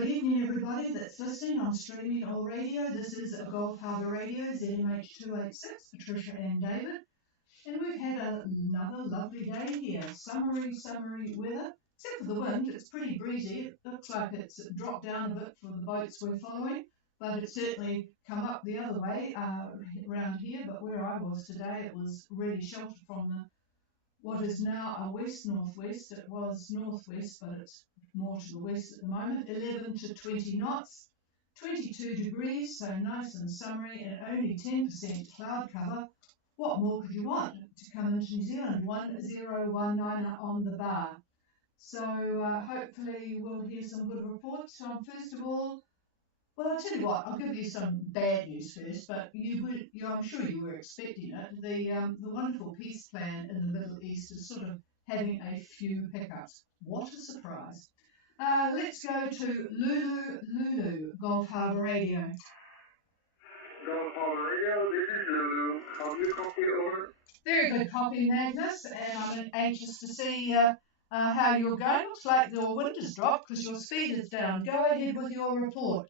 good evening, everybody that's listening on streaming or radio. This is Gulf Harbour Radio, ZMH286, Patricia and David. And we've had another lovely day here. Summery weather, except for the wind. It's pretty breezy. It looks like it's dropped down a bit for the boats we're following, but it's certainly come up the other way around here. But where I was today, it was really sheltered from what is now a west-northwest. It was northwest, but it's more to the west at the moment. 11 to 20 knots, 22 degrees, so nice and summery, and only 10% cloud cover. What more could you want to come into New Zealand? 1019 on the bar. So hopefully we'll hear some good reports. First of all, well, I'll tell you what, I'll give you some bad news first, but I'm sure you were expecting it. The wonderful peace plan in the Middle East is sort of having a few hiccups. What a surprise. Let's go to Lulu, Gulf Harbour Radio. Gulf Harbour Radio, this is Lulu. How do you copy, over? Very good copy, Magnus, and I'm anxious to see how you're going. Looks like your wind has dropped because your speed is down. Go ahead with your report.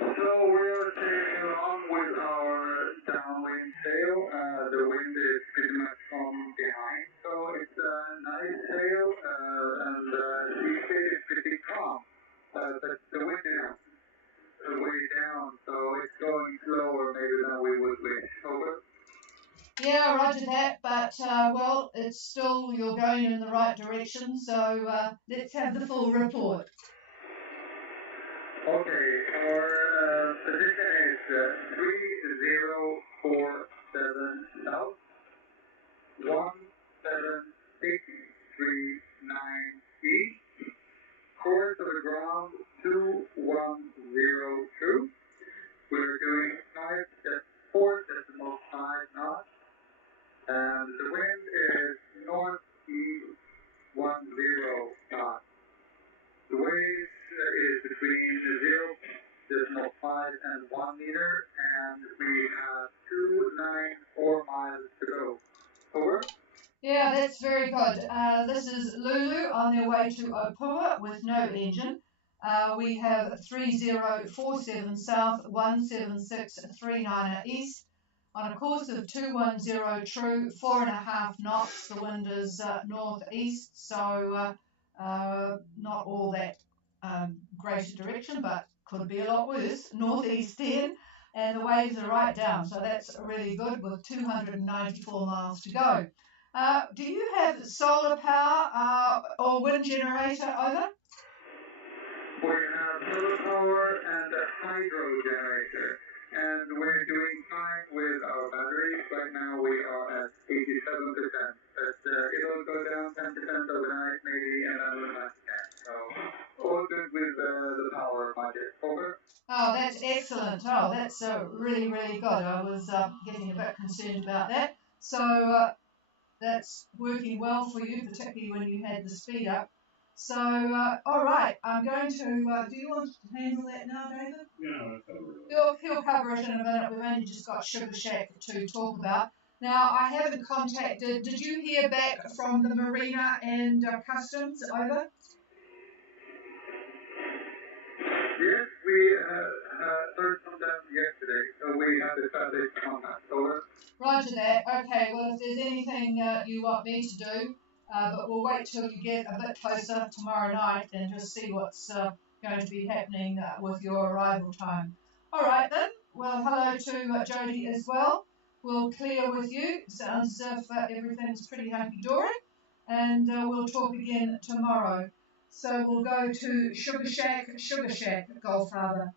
So we're taking along with our downwind sail. The wind is pretty much from behind, so it's a nice sail, and the speed is pretty calm. But the wind is way down, so it's going slower maybe than we would wish. Over. Yeah, roger that, but well, it's still, you're going in the right direction, so let's have the full report. Okay, our position is 3047 south, 17639 east, course of the ground 2102. We're doing 5.4.5 knots, and the wind is northeast 10 knots. The wave is between 0.5 and 1 meter, and we have 294 miles to go. Over. Yeah, that's very good. This is Lulu on their way to Opua with no engine. We have 3047 south, 17639 east, on a course of 210 true, 4.5 knots. The wind is northeast, so not all that great direction, but could be a lot worse. Northeast 10, and the waves are right down, so that's really good with 294 miles to go. Do you have solar power or wind generator, over? We have solar power and a hydro generator, and we're doing fine with our batteries. Right now we are at 87%, but it'll go down 10% overnight maybe, and then we'll have again. So all good with the power budget. Over. Oh, that's excellent. Oh, that's really, really good. I was getting a bit concerned about that. So that's working well for you, particularly when you had the speed up. So, all right, I'm going to, do you want to handle that now, David? Yeah, He'll cover it in a minute. We've only just got Sugar Shack to talk about. Now, I haven't contacted, did you hear back from the Marina and Customs, over? Yes, we heard from them yesterday, so we have established contact. Over. Roger that. Okay, well, if there's anything you want me to do, but we'll wait till you get a bit closer tomorrow night and just see what's going to be happening with your arrival time. All right, then. Well, hello to Jody as well. We'll clear with you. Sounds as if everything's pretty hunky-dory. And we'll talk again tomorrow. So we'll go to Sugar Shack, Gulf Harbour.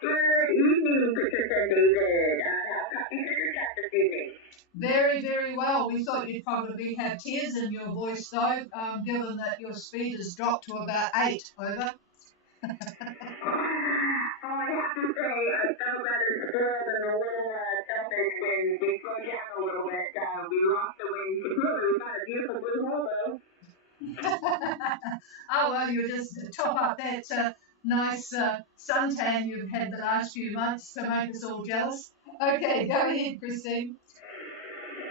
Good evening, Patricia and David. This evening. Very, very well. We thought you'd probably have tears in your voice, though, given that your speed has dropped to about 8, over. I have to say, I felt rather disturbed and a little selfish when we slowed down a little bit. We lost the wind completely. We found a beautiful blue hole, though. Oh, well, you just top up that nice suntan you've had the last few months to make us all jealous. Okay, go ahead, Christine.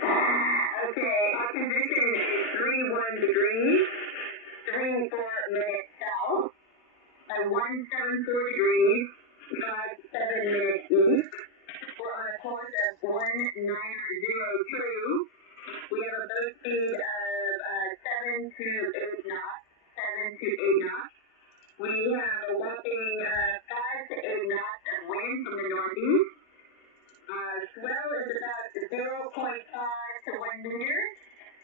Okay, our position is minutes south, at 174 degrees, 57 minutes east. We're on a course of 1902. We have a boat speed of 7 to 8 knots. 7 to 8 knots. We have a whopping 5 to 8 knots of wind from the northeast. Swell is about 0.5 to 1 meter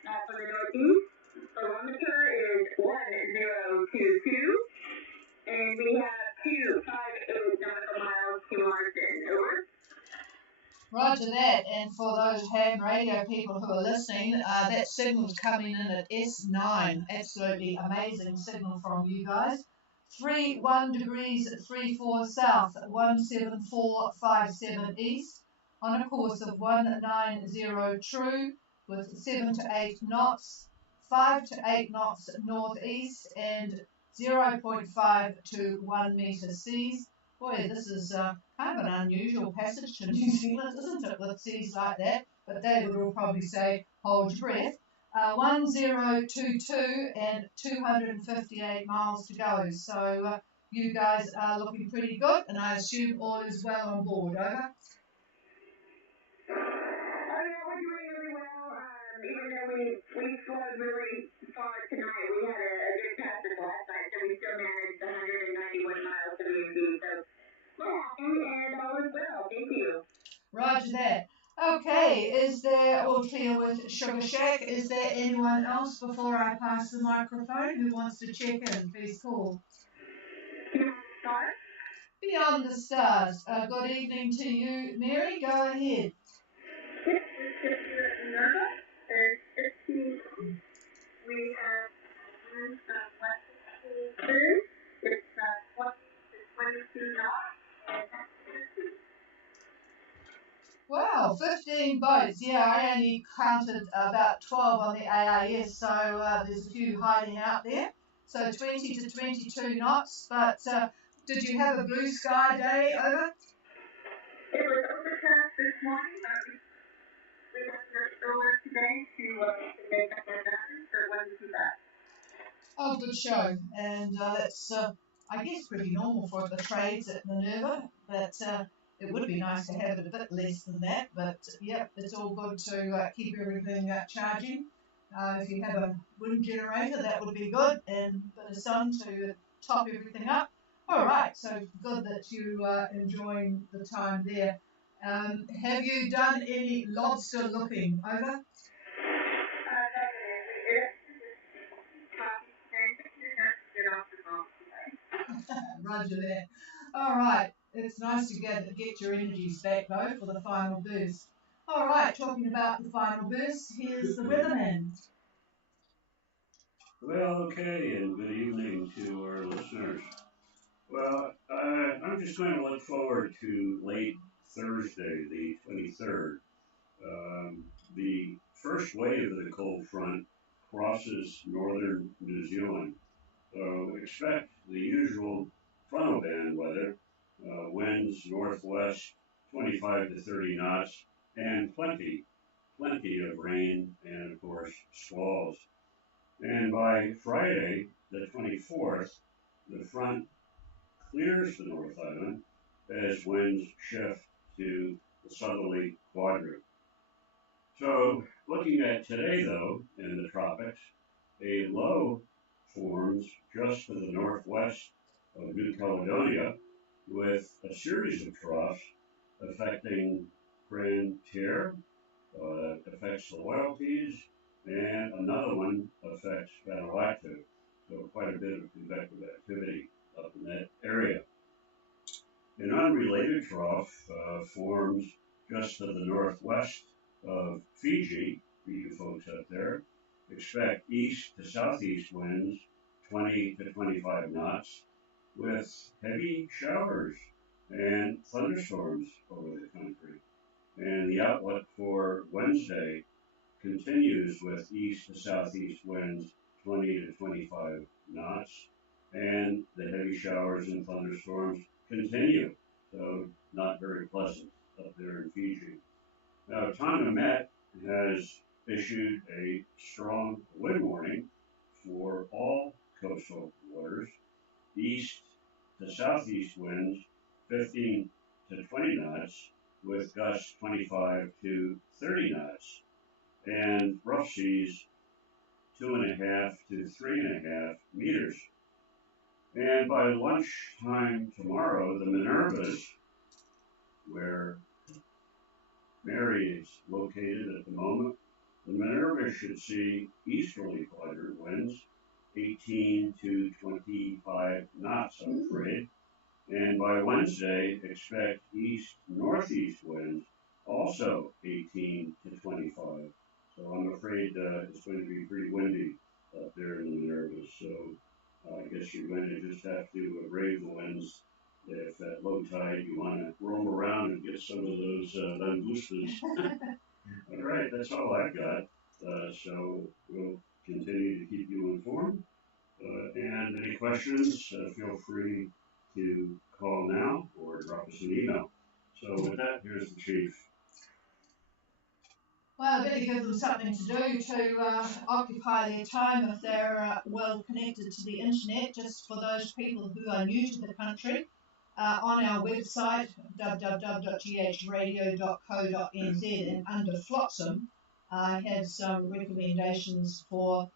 from the northeast. Barometer is 1022. And we have 258 nautical miles to Marsden. Over. Roger that, and for those ham radio people who are listening, that signal's coming in at S9. Absolutely amazing signal from you guys. 31 degrees 34 south, 17457 east, on a course of 190 true, with 7 to 8 knots, 5 to 8 knots northeast, and 0.5 to 1 metre seas. Boy, this is kind of an unusual passage to New Zealand, isn't it, with seas like that? But David will probably say, hold your breath. 1022 and 258 miles to go. So you guys are looking pretty good, and I assume all is well on board. Over. Oh, yeah, we're doing really well. Even though we slowed really far tonight, we had a good passage last night, so we still managed 191 miles to B&B. So we're happy, and all is well. Thank you. Roger that. Okay, is there all clear with Sugar Shack? Is there anyone else before I pass the microphone who wants to check in? Please call. Start. Beyond the Stars. Good evening to you, Mary. Go ahead. There's 15. We have it's 20 to 22 knots. Wow, 15 boats. Yeah, I only counted about 12 on the AIS, so there's a few hiding out there. So 20 to 22 knots, but did you have a blue sky day, over? It was overcast this morning, but we have enough over today to make up our balance, so it wasn't too bad. Oh, good show. And that's, I guess, pretty normal for the trades at Minerva, but it would be nice to have it a bit less than that. But, yep, it's all good to keep everything charging. If you have a wind generator, that would be good, and a bit of sun to top everything up. All right, so good that you are enjoying the time there. Have you done any lobster looking, over? Roger that. All right, it's nice to get your energies back though for the final burst. All right, talking about the final burst, here's the weatherman. Well, okay, and good evening to our listeners. Well, I'm just going to look forward to late Thursday, the 23rd. The first wave of the cold front crosses northern New Zealand, so expect the usual frontal band weather, winds northwest 25 to 30 knots, and plenty of rain and, of course, squalls. And by Friday, the 24th, the front clears the North Island as winds shift to the southerly quadrant. So, looking at today, though, in the tropics, a low forms just to the northwest of New Caledonia with a series of troughs affecting Grand Terre, that affects the Loyalties, and another one affects Vanuatu. So quite a bit of convective activity up in that area. An unrelated trough forms just to the northwest of Fiji, for you folks up there. Expect east to southeast winds, 20 to 25 knots, with heavy showers and thunderstorms over the country. And the outlook for Wednesday continues with east to southeast winds, 20 to 25 knots, and the heavy showers and thunderstorms continue, so not very pleasant up there in Fiji. Now, Tonga Met has issued a strong wind warning for all coastal waters. East to southeast winds 15 to 20 knots with gusts 25 to 30 knots. And rough seas 2.5 to 3.5 meters. And by lunchtime tomorrow, the Minervas, where Mary is located at the moment, the Minerva should see easterly quadrant winds 18 to 25 knots, I'm afraid. And by Wednesday, expect east-northeast winds, also 18 to 25. So I'm afraid it's going to be pretty windy up there in the Minervas. So I guess you're going to just have to brave the winds. If at low tide you want to roam around and get some of those langostas. All right, that's all I've got. So we'll continue to keep you informed. And any questions, feel free to call now or drop us an email. So with that, here's the chief. Well, I better give them something to do to occupy their time if they're well connected to the internet. Just for those people who are new to the country, on our website www.ghradio.co.nz and under Flotsam, I have some recommendations for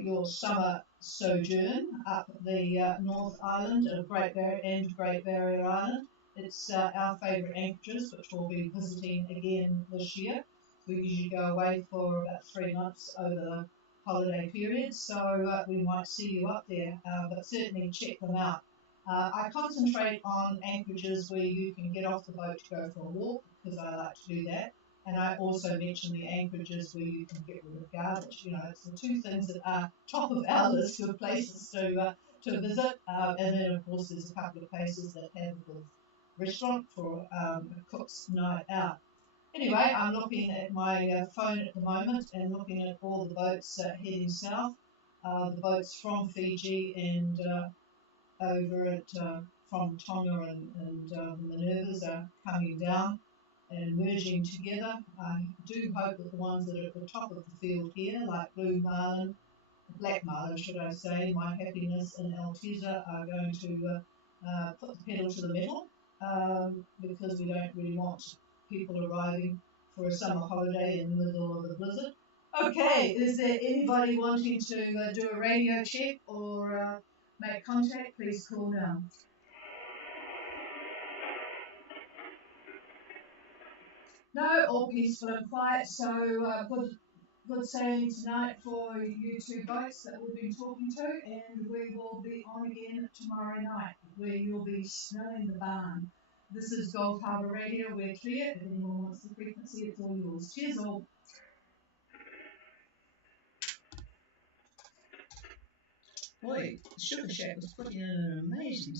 your summer sojourn up the North Island of Great Barrier Island. It's our favourite anchorages, which we'll be visiting again this year. We usually go away for about 3 months over the holiday period, so we might see you up there, but certainly check them out. I concentrate on anchorages where you can get off the boat to go for a walk, because I like to do that, and I also mention the anchorages where you can get rid of garbage. You know, it's the two things that are top of our list of places to visit, and then of course there's a couple of places that have a restaurant for a cook's night out. Anyway, I'm looking at my phone at the moment and looking at all the boats heading south. The boats from Fiji and over at from Tonga and the Minervas are coming down and merging together. I do hope that the ones that are at the top of the field here, like Blue Marlin, Black Marlin, should I say, My Happiness and Alteza, are going to put the pedal to the metal, because we don't really want people arriving for a summer holiday in the middle of the blizzard. Okay, is there anybody wanting to do a radio check or make contact? Please call now. No, all peaceful and quiet, so good sailing tonight for you two boats that we've been talking to, and we will be on again tomorrow night, where you'll be smelling the barn. This is Gulf Harbour Radio. We're clear. If anyone wants the frequency, it's all yours. Cheers all. Boy, Sugar Shack was putting in an amazing